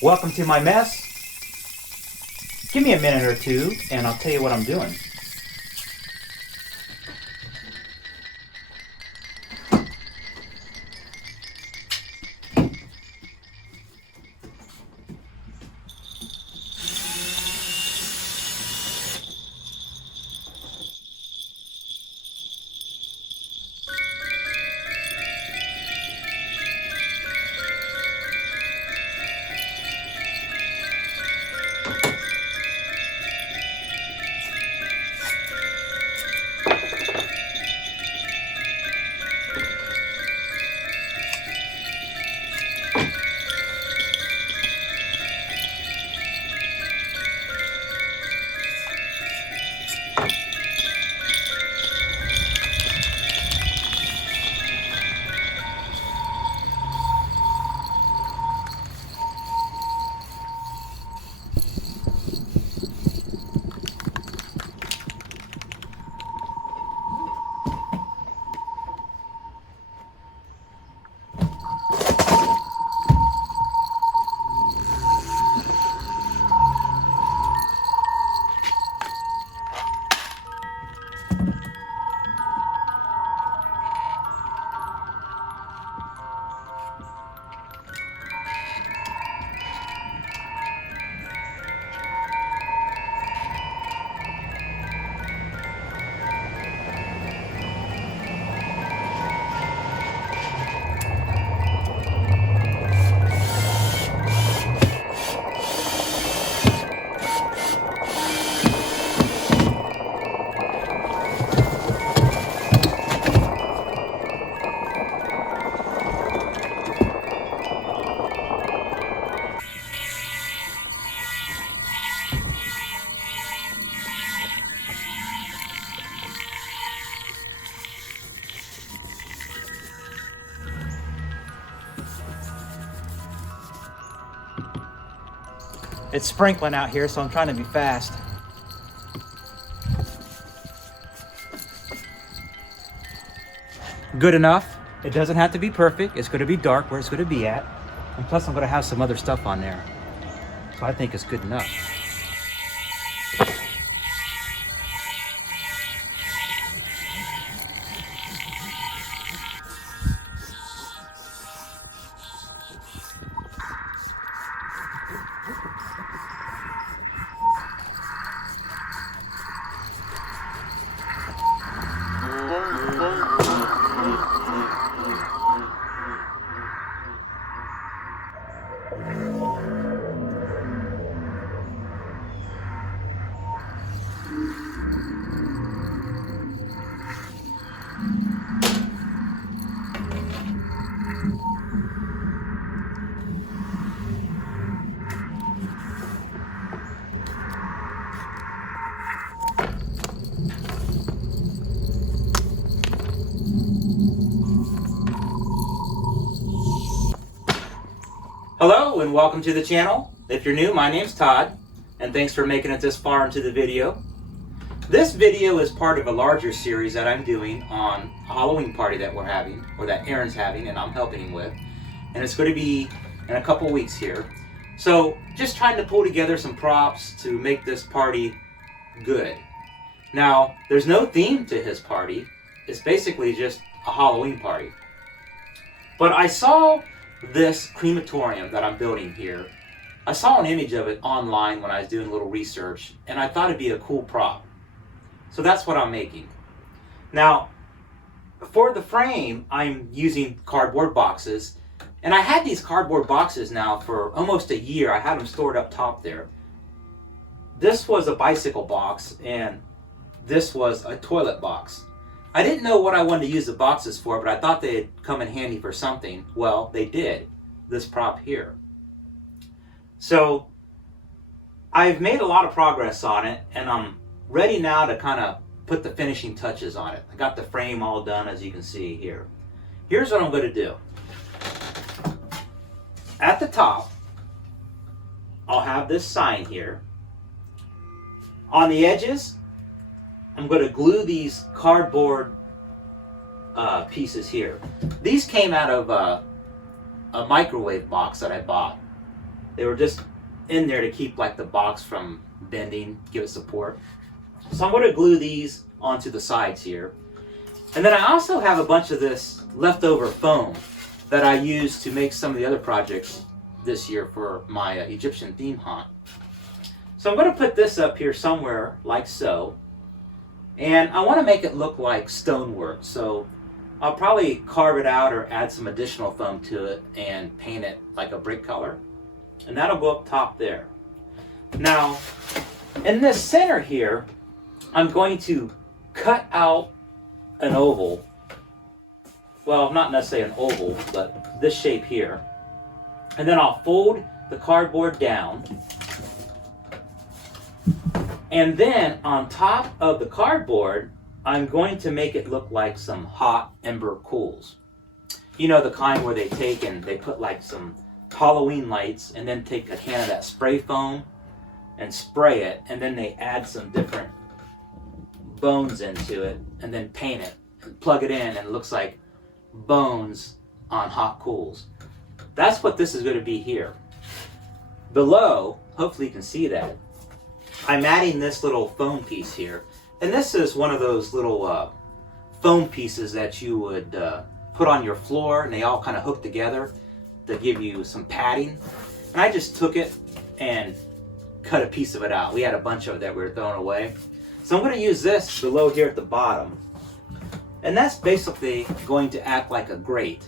Welcome to my mess. Give me a minute or two and I'll tell you what I'm doing. It's sprinkling out here, so I'm trying to be fast. Good enough. It doesn't have to be perfect. It's going to be dark where it's going to be at. And plus I'm going to have some other stuff on there. So I think it's good enough. Hello and welcome to the channel. If you're new, my name's Todd, and thanks for making it this far into the video. This video is part of a larger series that I'm doing on a Halloween party that we're having, or that Aaron's having, and I'm helping him with. And it's going to be in a couple weeks here. So just trying to pull together some props to make this party good. Now, there's no theme to his party. It's basically just a Halloween party. But I saw this crematorium that I'm building here. I saw an image of it online when I was doing a little research, and I thought it'd be a cool prop. So that's what I'm making. Now, for the frame, I'm using cardboard boxes, and I had these cardboard boxes now for almost a year. I had them stored up top there. This was a bicycle box, and this was a toilet box. I didn't know what I wanted to use the boxes for, but I thought they'd come in handy for something. Well, they did. This prop here. So I've made a lot of progress on it, and I'm ready now to kind of put the finishing touches on it. I got the frame all done, as you can see here. Here's what I'm going to do. At the top, I'll have this sign here. On the edges, I'm going to glue these cardboard pieces here. These came out of a microwave box that I bought. They were just in there to keep like the box from bending, give it support. So I'm going to glue these onto the sides here. And then I also have a bunch of this leftover foam that I used to make some of the other projects this year for my Egyptian theme haunt. So I'm going to put this up here somewhere like so. And I want to make it look like stonework. So I'll probably carve it out or add some additional foam to it and paint it like a brick color. And that'll go up top there. Now, in this center here, I'm going to cut out an oval. Well, not necessarily an oval, but this shape here. And then I'll fold the cardboard down. And then on top of the cardboard, I'm going to make it look like some hot ember coals. You know, the kind where they take and they put like some Halloween lights and then take a can of that spray foam and spray it, and then they add some different bones into it and then paint it and plug it in, and it looks like bones on hot coals. That's what this is going to be here. Below, hopefully you can see that, I'm adding this little foam piece here. And this is one of those little foam pieces that you would put on your floor, and they all kind of hook together to give you some padding. And I just took it and cut a piece of it out. We had a bunch of it that we were throwing away. So I'm going to use this below here at the bottom. And that's basically going to act like a grate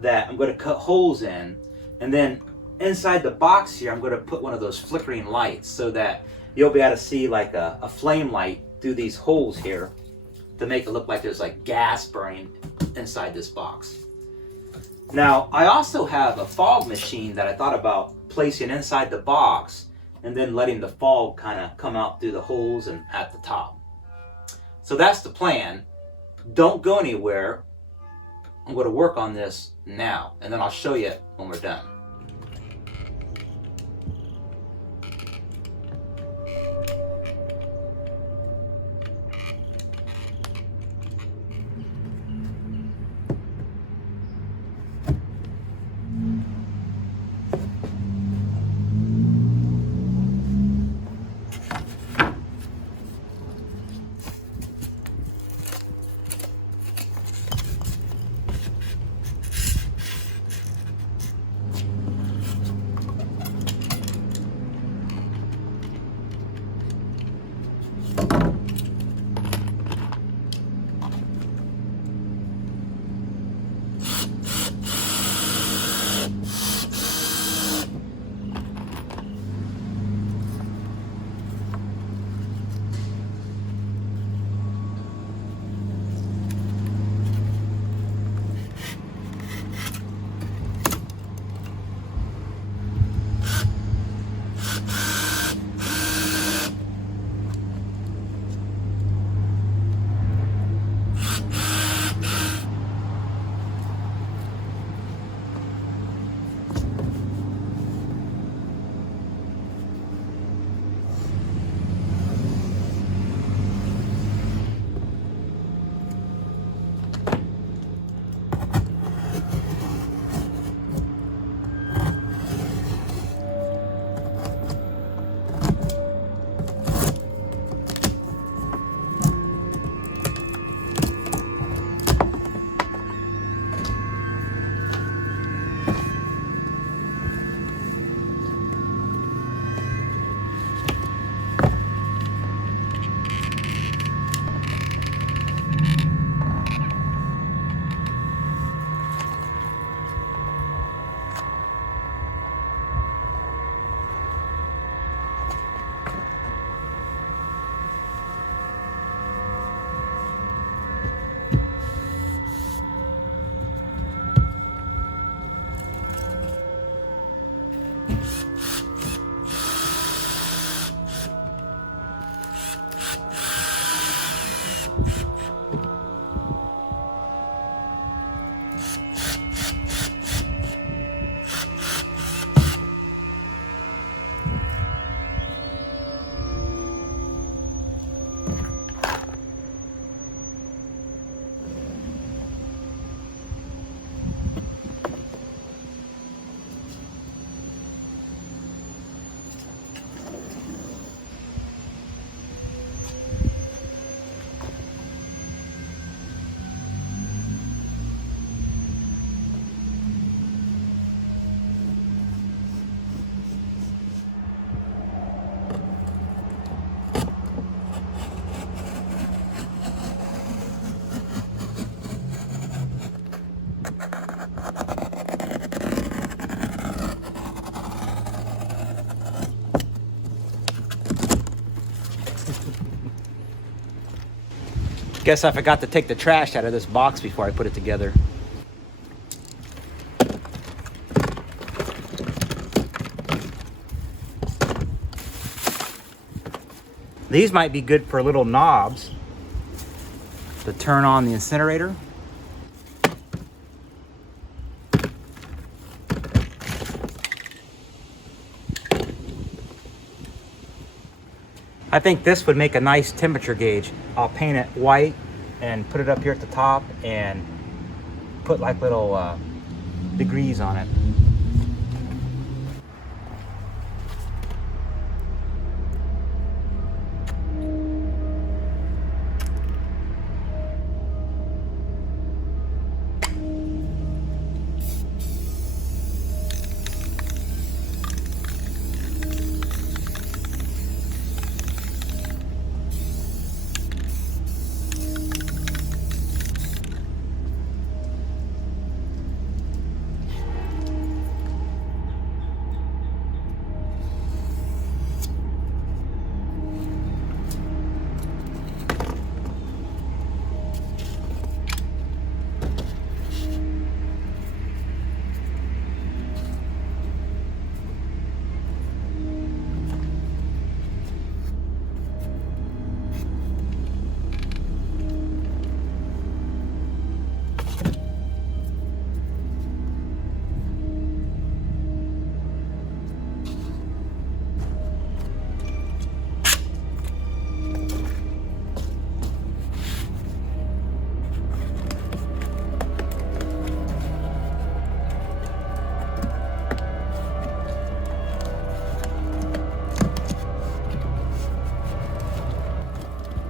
that I'm going to cut holes in. And then inside the box here, I'm going to put one of those flickering lights so that you'll be able to see like a flame light through these holes here to make it look like there's like gas burning inside this box. Now, I also have a fog machine that I thought about placing inside the box and then letting the fog kind of come out through the holes and at the top. So that's the plan. Don't go anywhere. I'm going to work on this now, and then I'll show you when we're done. Guess I forgot to take the trash out of this box before I put it together. These might be good for little knobs to turn on the incinerator. I think this would make a nice temperature gauge. I'll paint it white and put it up here at the top and put like little degrees on it.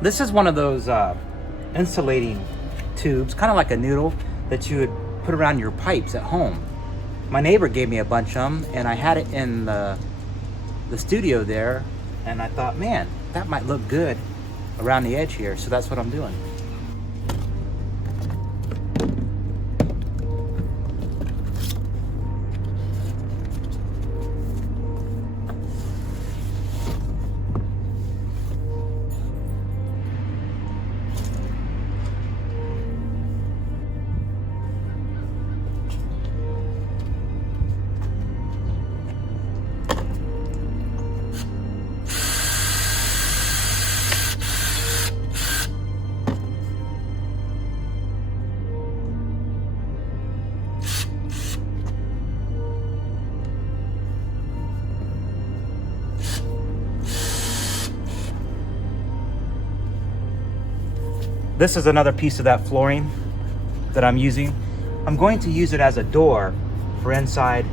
This is one of those insulating tubes, kind of like a noodle that you would put around your pipes at home. My neighbor gave me a bunch of them, and I had it in the studio there, and I thought, man, that might look good around the edge here, so that's what I'm doing. This is another piece of that flooring that I'm using. I'm going to use it as a door for inside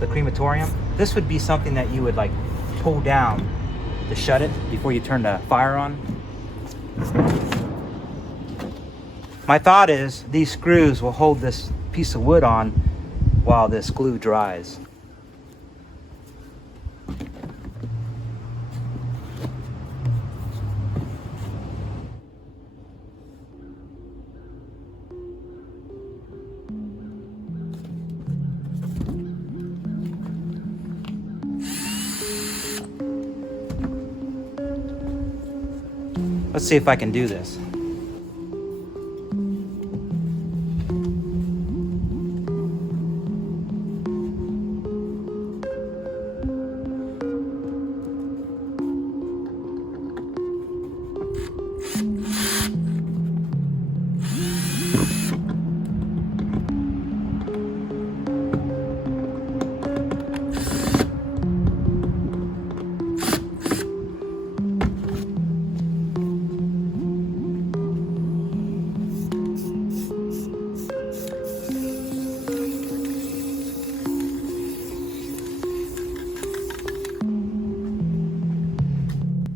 the crematorium. This would be something that you would like pull down to shut it before you turn the fire on. My thought is these screws will hold this piece of wood on while this glue dries. Let's see if I can do this.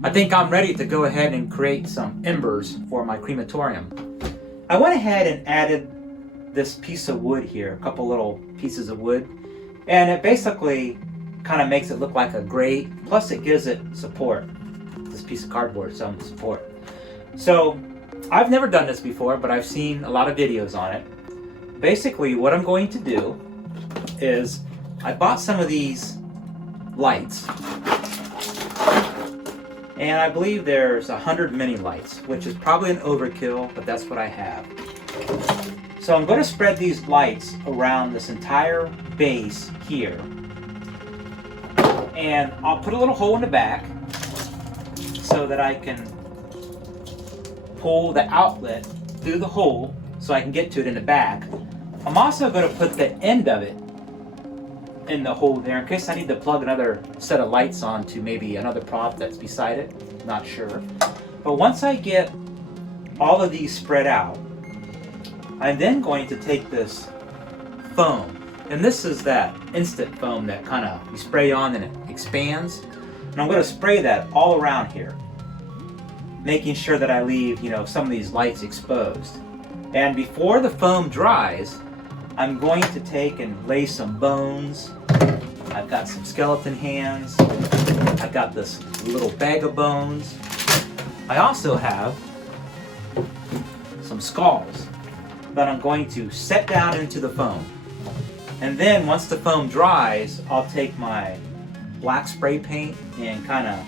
I think I'm ready to go ahead and create some embers for my crematorium. I went ahead and added this piece of wood here, a couple little pieces of wood, and it basically kind of makes it look like a grate, plus it gives it support. This piece of cardboard, some support. So I've never done this before, but I've seen a lot of videos on it. Basically what I'm going to do is I bought some of these lights. And I believe there's 100 mini lights, which is probably an overkill, but that's what I have. So I'm going to spread these lights around this entire base here. And I'll put a little hole in the back so that I can pull the outlet through the hole so I can get to it in the back. I'm also going to put the end of it in the hole there in case I need to plug another set of lights onto maybe another prop that's beside it. Not sure. But once I get all of these spread out, I'm then going to take this foam. And this is that instant foam that kind of you spray on and it expands. And I'm going to spray that all around here, making sure that I leave, some of these lights exposed. And before the foam dries, I'm going to take and lay some bones. I've got some skeleton hands. I've got this little bag of bones. I also have some skulls that I'm going to set down into the foam. And then once the foam dries, I'll take my black spray paint and kind of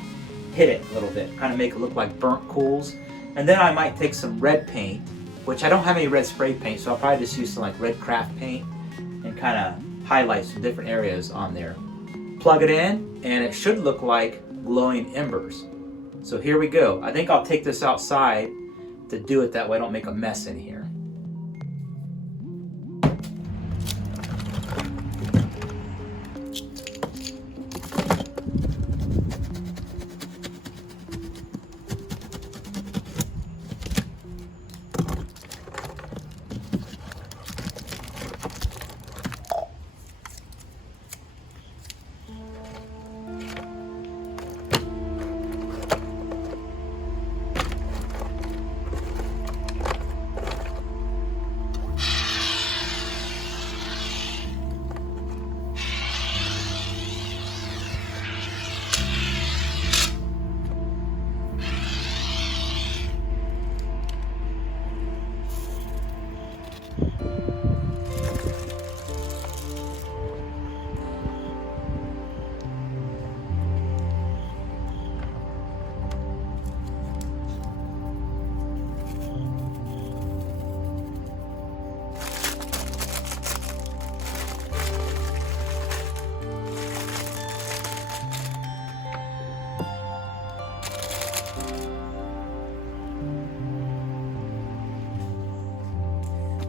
hit it a little bit, kind of make it look like burnt coals. And then I might take some red paint, which I don't have any red spray paint, so I'll probably just use some like red craft paint and kind of highlight some different areas on there. Plug it in, and it should look like glowing embers. So here we go. I think I'll take this outside to do it that way I don't make a mess in here.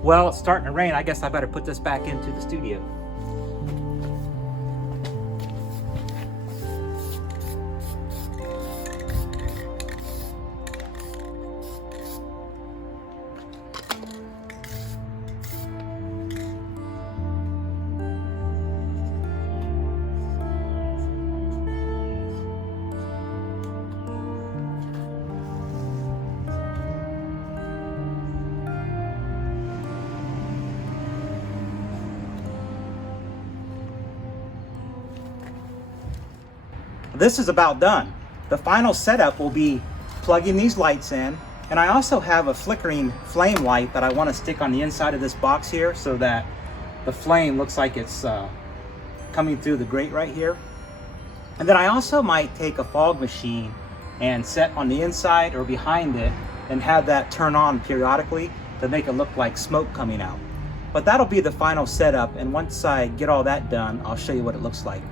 Well, it's starting to rain. I guess I better put this back into the studio. This is about done. The final setup will be plugging these lights in, and I also have a flickering flame light that I want to stick on the inside of this box here so that the flame looks like it's coming through the grate right here. And then I also might take a fog machine and set on the inside or behind it and have that turn on periodically to make it look like smoke coming out. But that'll be the final setup, and once I get all that done, I'll show you what it looks like.